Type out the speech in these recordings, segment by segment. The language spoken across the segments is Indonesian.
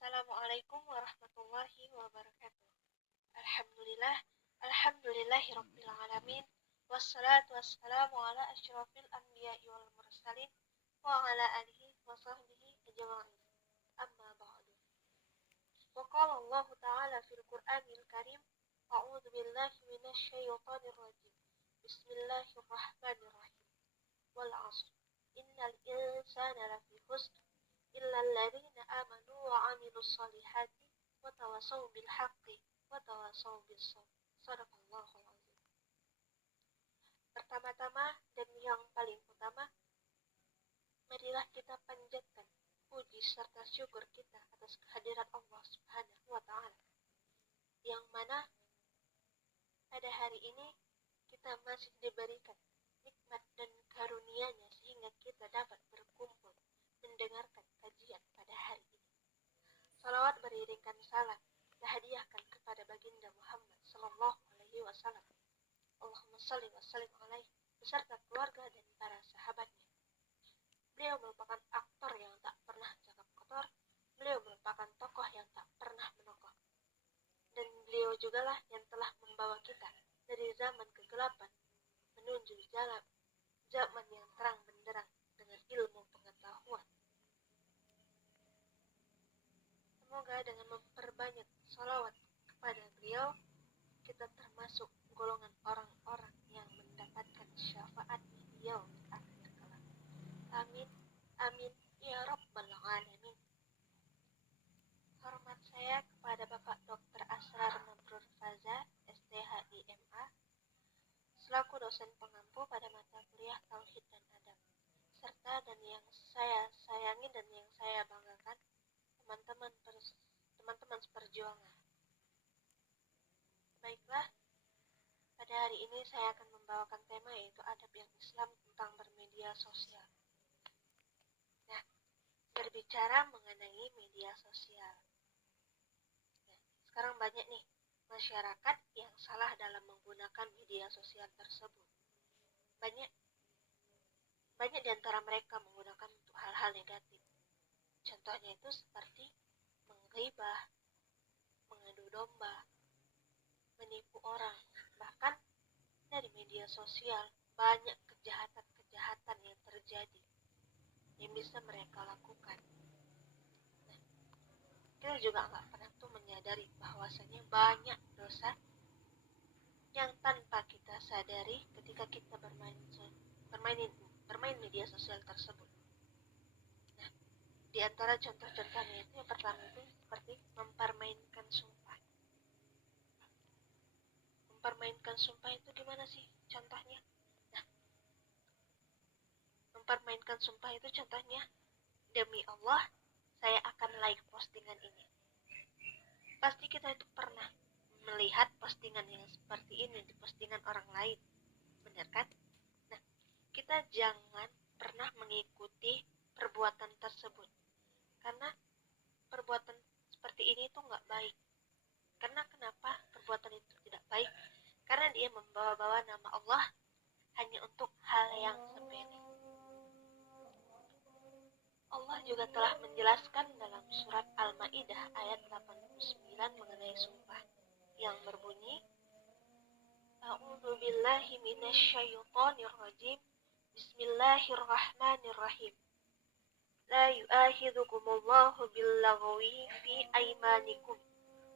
Assalamualaikum warahmatullahi wabarakatuh. Alhamdulillah, alhamdulillahirabbil alamin. Wassalatu wassalamu ala asyrafil anbiya'i wal mursalin wa ala alihi wa sahbihi ajma'in. Amma ba'du. Wa qala Allah ta'ala fil Qur'anil Karim, a'udzu billahi minasy syaithanir rajim. Bismillahirrahmanirrahim. Wal 'ashr. Innal insana lafi khusr illa alladzina amanu wa 'amilus solihati wa tawasaw bil haqqi wa tawasaw bis sabr. Shadaqallahul azim. Pertama-tama dan yang paling utama, marilah kita panjatkan puji serta syukur kita atas kehadiran Allah Subhanahu wa taala, yang mana pada hari ini kita masih diberikan nikmat dan karunia-Nya sehingga kita dapat berkumpul mendengarkan kajian pada hari ini. Salawat beriringkan salam dihadiahkan kepada baginda Muhammad sallallahu alaihi wasallam. Allahumma shalli wa sallim alaihi beserta keluarga dan para sahabatnya. Beliau merupakan aktor yang tak pernah cakap kotor. Beliau merupakan tokoh yang tak pernah menokoh. Dan beliau jugalah yang telah membawa kita dari zaman kegelapan menuju zaman yang terang benderang dengan ilmu pengetahuan. Semoga dengan memperbanyak sholawat kepada beliau, kita termasuk golongan orang-orang yang mendapatkan syafaat beliau di akhir kelak. Amin, amin, ya rabbal alamin. Hormat saya kepada Bapak Dr. Asrar Mabrur Faza, STHIMA, selaku dosen pengampu pada mata kuliah Tauhid dan Adab, serta dan yang saya sayangi dan yang saya banggakan, teman-teman seperjuangan. Baiklah, pada hari ini saya akan membawakan tema yaitu adab yang Islam tentang bermedia sosial. Nah, berbicara mengenai media sosial. Nah, sekarang banyak nih masyarakat yang salah dalam menggunakan media sosial tersebut. Banyak di antara mereka menggunakan untuk hal-hal negatif. Contohnya itu seperti menggibah, mengadu domba, menipu orang. Bahkan dari media sosial banyak kejahatan-kejahatan yang terjadi yang bisa mereka lakukan. Nah, kita juga nggak pernah tuh menyadari bahwasanya banyak dosa yang tanpa kita sadari ketika kita bermain media sosial tersebut. Nah, di antara contoh-contohnya itu yang pertama itu seperti mempermainkan sumpah. Mempermainkan sumpah itu gimana sih contohnya? Nah, mempermainkan sumpah itu contohnya, demi Allah, saya akan like postingan ini. Pasti kita itu pernah melihat postingan yang seperti ini di postingan orang lain, benar kan? Nah, kita jangan pernah mengikuti perbuatan tersebut, karena perbuatan seperti ini itu nggak baik. Karena kenapa perbuatan itu tidak baik? Karena dia membawa-bawa nama Allah hanya untuk hal yang sepele. Allah juga telah menjelaskan dalam surat Al-Maidah ayat 89 mengenai sumpah yang berbunyi, A'udzu billahi minasy syaithanir rajim. Bismillahirrahmanirrahim. La yu'akhidhukumullahu billaghwi fi aymanikum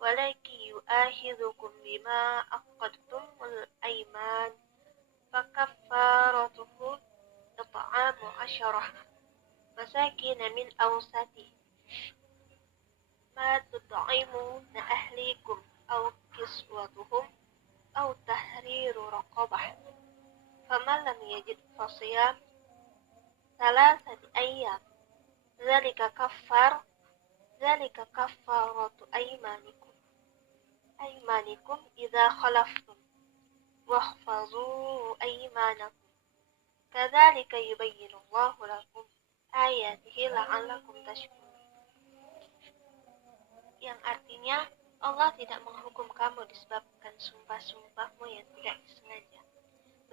walakin yu'akhidhukum bima aqadtumul ayman. Fakaffaratuhu it'amu 'asharah masakin min awsati ma tut'imuna ahlikum aw kiswatuhum aw tahriru raqabah. Faman lam yajid fasiyam thalathati ayyam. Dzalika kaffaratu aymanikum idza khalaftum wahfazu aymanakum. Kadzalika yubayyinullahu lakum ayatihi la'allakum tashkurun. Yang artinya, Allah tidak menghukum kamu disebabkan sumpah-sumpahmu yang tidak disengaja,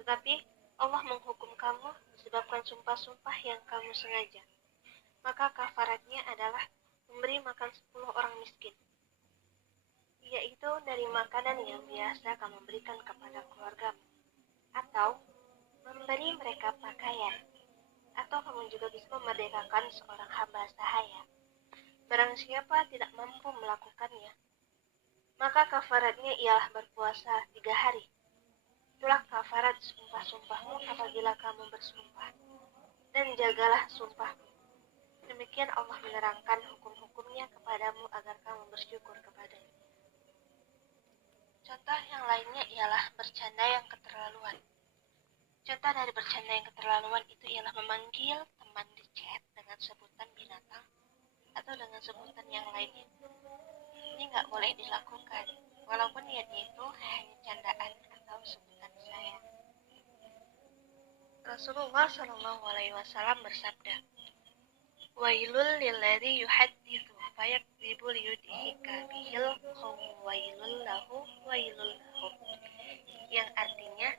tetapi Allah menghukum kamu disebabkan sumpah-sumpah yang kamu sengaja. Maka kafaratnya adalah memberi makan 10 orang miskin, yaitu dari makanan yang biasa kamu berikan kepada keluargamu, atau memberi mereka pakaian, atau kamu juga bisa memerdekakan seorang hamba sahaya. Barang siapa tidak mampu melakukannya, maka kafaratnya ialah berpuasa 3 hari. Itulah kafarat sumpah-sumpahmu apabila kamu bersumpah, dan jagalah sumpahmu. Demikian Allah menerangkan hukum-hukumnya kepadamu agar kamu bersyukur kepadanya. Contoh yang lainnya ialah bercanda yang keterlaluan. Contoh dari bercanda yang keterlaluan itu ialah memanggil teman di chat dengan sebutan binatang atau dengan sebutan yang lainnya. Ini nggak boleh dilakukan, walaupun niatnya itu hanya candaan atau sebutan sayang. Rasulullah SAW bersabda, "Wailul lilladzi yuhadditsu fayakdzibu liyudhika bihil qawmu wailul lahu wailul lahu." Yang artinya,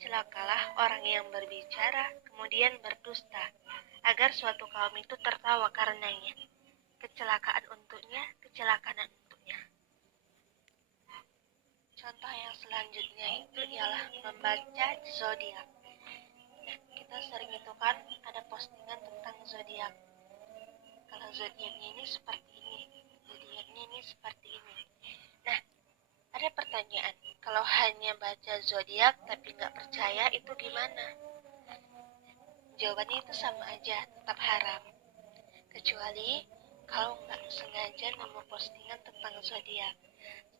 celakalah orang yang berbicara kemudian berdusta agar suatu kaum itu tertawa karenanya. Kecelakaan untuknya, kecelakaan untuknya. Contoh yang selanjutnya itu ialah membaca zodiak. Nah, kita sering itu kan ada postingan tentang zodiak. Kalau zodiaknya ini seperti ini, zodiaknya ini seperti ini. Nah, ada pertanyaan, kalau hanya baca zodiak tapi nggak percaya itu gimana? Jawabannya itu sama aja, tetap haram. Kecuali kalau nggak sengaja nemu postingan tentang zodiak.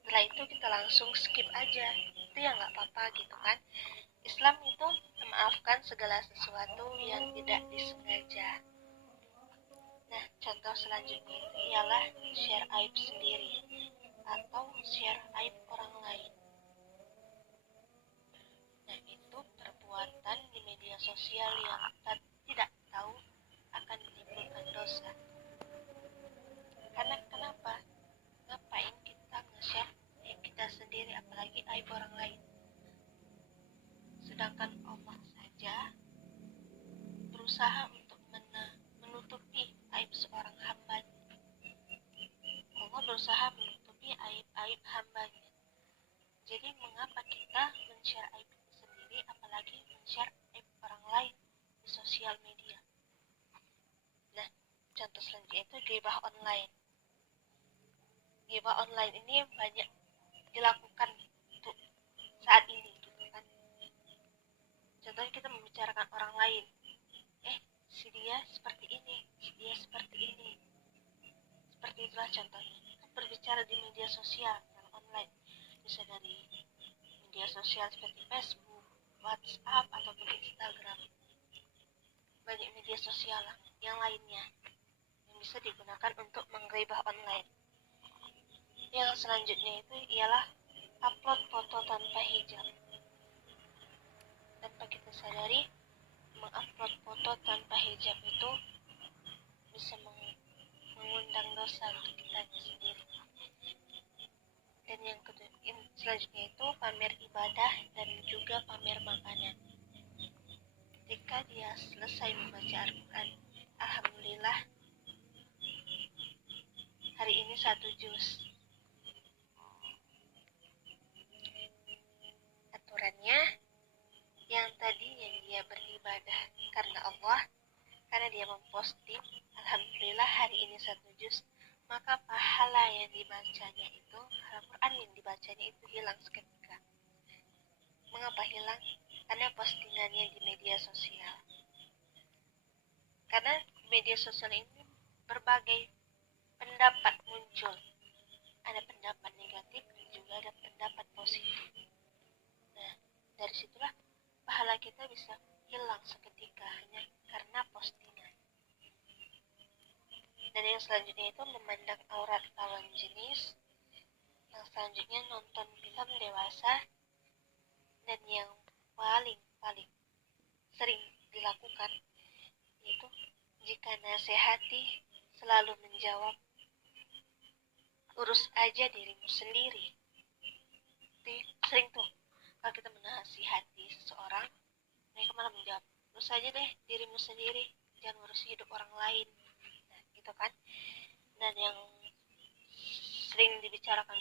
Setelah itu kita langsung skip aja, itu ya nggak apa-apa gitu kan. Islam itu memaafkan segala sesuatu yang tidak disengaja. Nah, contoh selanjutnya itu ialah share aib sendiri atau share aib orang lain. Nah, itu perbuatan di media sosial yang kita tidak tahu akan menimbulkan dosa. Karena kenapa? Ngapain kita nge-share aib kita sendiri, apalagi aib orang lain? Sedangkan Allah saja berusaha untuk menutupi aib seorang hambanya. Allah berusaha menutupi aib-aib hambanya. Jadi mengapa kita men-share aib itu sendiri, apalagi men-share aib orang lain di sosial media? Nah, contoh selanjutnya itu ghibah online. Ghibah online ini banyak dilakukan untuk saat ini gitu kan. Contohnya kita membicarakan orang lain, si dia seperti ini, si dia seperti ini. Seperti itulah contohnya. Berbicara di media sosial yang online, bisa dari media sosial seperti Facebook, WhatsApp, ataupun Instagram. Banyak media sosial yang lainnya yang bisa digunakan untuk menggibah online. Yang selanjutnya itu ialah upload foto tanpa hijab. Tanpa kita sadari, mengupload foto tanpa hijab itu bisa mengundang dosa untuk kita sendiri. Dan yang selanjutnya itu pamer ibadah dan juga pamer makanan. Ketika dia selesai membaca Al-Quran, alhamdulillah hari ini 1 juz. Aturannya, yang tadinya dia beribadah karena Allah, karena dia memposting alhamdulillah hari ini 1 juz, maka pahala yang dibacanya itu, Al-Quran yang dibacanya itu hilang seketika. Mengapa hilang? Karena postingannya di media sosial. Karena media sosial ini berbagai pendapat muncul. Ada pendapat negatif dan juga ada pendapat positif. Nah, dari situlah pahala kita bisa hilang seketika hanya karena postingan. Dan yang selanjutnya itu memandang aurat lawan jenis. Yang selanjutnya nonton film dewasa. Dan yang paling sering dilakukan yaitu jika nasihati selalu menjawab, urus aja dirimu sendiri. Sering tuh kalau kita menasihati seseorang, mereka malah menjawab, urus aja deh dirimu sendiri, jangan urus hidup orang lain. Nah, gitu kan. Nah, dan yang sering dibicarakan,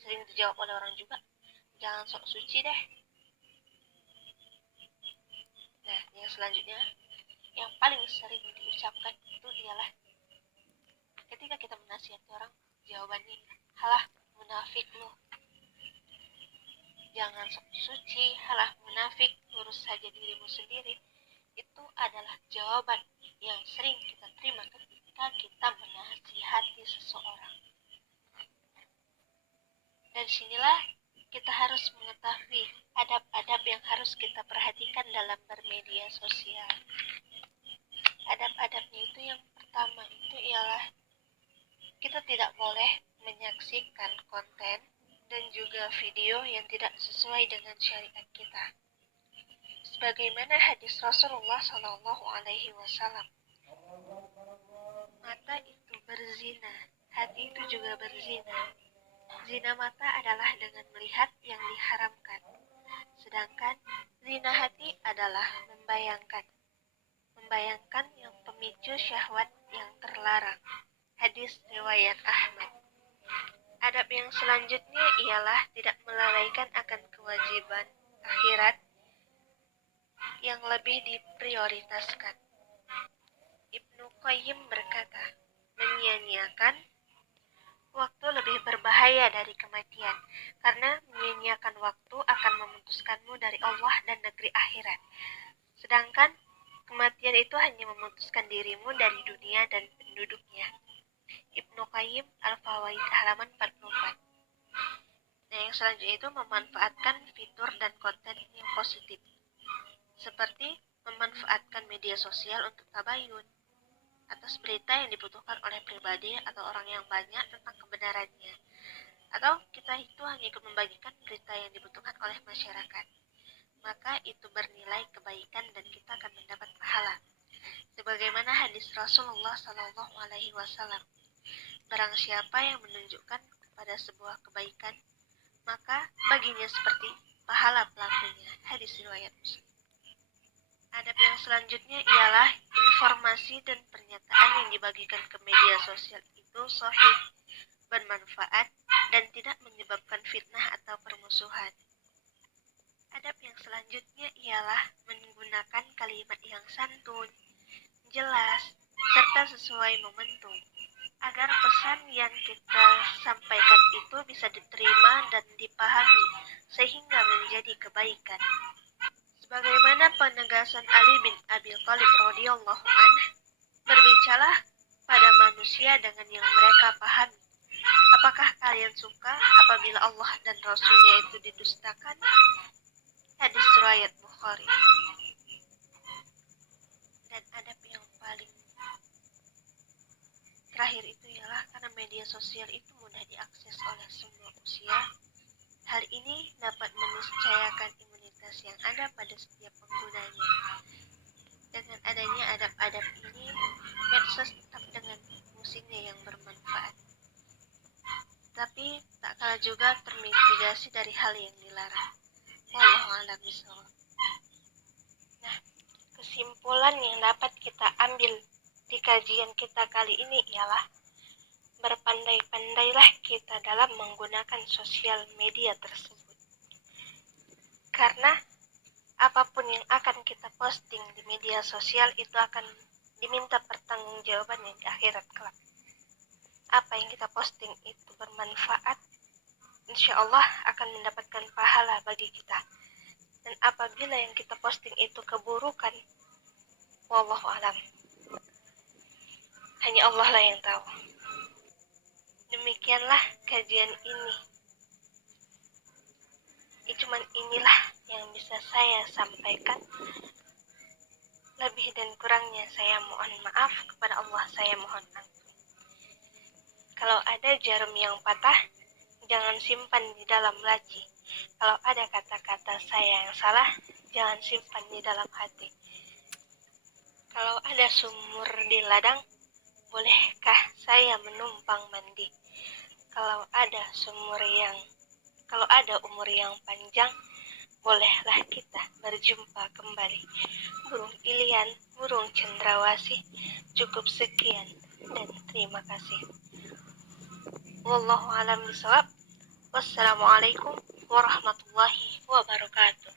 sering dijawab oleh orang juga, jangan sok suci deh. Nah, yang selanjutnya, yang paling sering diucapkan itu ialah ketika kita menasihati orang, jawabannya, halah munafik lu, jangan sok suci, halah munafik, urus saja dirimu sendiri. Itu adalah jawaban yang sering kita terima ketika kita menasihati seseorang. Dan sinilah kita harus mengetahui adab-adab yang harus kita perhatikan dalam bermedia sosial. Adab-adabnya itu yang pertama itu ialah kita tidak boleh menyaksikan konten dan juga video yang tidak sesuai dengan syariat kita. Sebagaimana hadis Rasulullah Shallallahu Alaihi Wasallam, mata itu berzina, hati itu juga berzina. Zina mata adalah dengan melihat yang diharamkan, sedangkan zina hati adalah membayangkan yang pemicu syahwat yang terlarang. Hadis riwayat Ahmad. Adab yang selanjutnya ialah tidak melalaikan akan kewajiban akhirat yang lebih diprioritaskan. Ibnu Qayyim berkata, menyia-nyiakan waktu lebih berbahaya dari kematian, karena menyia-nyiakan waktu akan memutuskanmu dari Allah dan negeri akhirat. Sedangkan kematian itu hanya memutuskan dirimu dari dunia dan penduduknya. Ibnu Qayyim Al-Fawaid halaman 44. Nah, yang selanjutnya itu memanfaatkan fitur dan konten yang positif, seperti memanfaatkan media sosial untuk tabayun atas berita yang dibutuhkan oleh pribadi atau orang yang banyak tentang kebenarannya, atau kita itu hanya membagikan berita yang dibutuhkan oleh masyarakat, maka itu bernilai kebaikan dan kita akan mendapat pahala. Sebagaimana hadis Rasulullah Shallallahu Alaihi Wasallam, barang siapa yang menunjukkan kepada sebuah kebaikan, maka baginya seperti pahala pelakunya. Hadis riwayat Muslim. Adab yang selanjutnya ialah informasi dan pernyataan yang dibagikan ke media sosial itu sahih, bermanfaat, dan tidak menyebabkan fitnah atau permusuhan. Adab yang selanjutnya ialah menggunakan kalimat yang santun, jelas, serta sesuai momentum, agar pesan yang kita sampaikan itu bisa diterima dan dipahami, sehingga menjadi kebaikan. Sebagaimana penegasan Ali bin Abi Thalib radhiyallahu anhu, berbicaralah pada manusia dengan yang mereka pahami. Apakah kalian suka apabila Allah dan Rasul-Nya itu didustakan? Hadis riwayat Bukhari. Dan adab yang paling terakhir itu ialah karena media sosial itu mudah diakses oleh semua usia. Hal ini dapat meniscayakan imunitas yang ada pada setiap penggunanya. Dengan adanya adab-adab ini, medsos tetap dengan fungsinya yang bermanfaat, tapi tak kalah juga termitigasi dari hal yang dilarang. Wallahu a'lam bishawab. Nah, kesimpulan yang dapat kita ambil di kajian kita kali ini ialah berpandai-pandailah kita dalam menggunakan sosial media tersebut. Karena apapun yang akan kita posting di media sosial itu akan diminta pertanggungjawabannya di akhirat kelak. Apa yang kita posting itu bermanfaat, insya Allah akan mendapatkan pahala bagi kita. Dan apabila yang kita posting itu keburukan, wallahu alam, hanya Allah lah yang tahu. Demikianlah kajian ini. Cuman inilah yang bisa saya sampaikan. Lebih dan kurangnya saya mohon maaf kepada Allah, saya mohon ampun. Kalau ada jarum yang patah, jangan simpan di dalam laci. Kalau ada kata-kata saya yang salah, jangan simpan di dalam hati. Kalau ada sumur di ladang, bolehkah saya menumpang mandi? Kalau ada umur yang panjang, bolehlah kita berjumpa kembali. Burung pilihan, burung cendrawasih, cukup sekian dan terima kasih. Wallahu a'lam bishawab. Wassalamualaikum warahmatullahi wabarakatuh.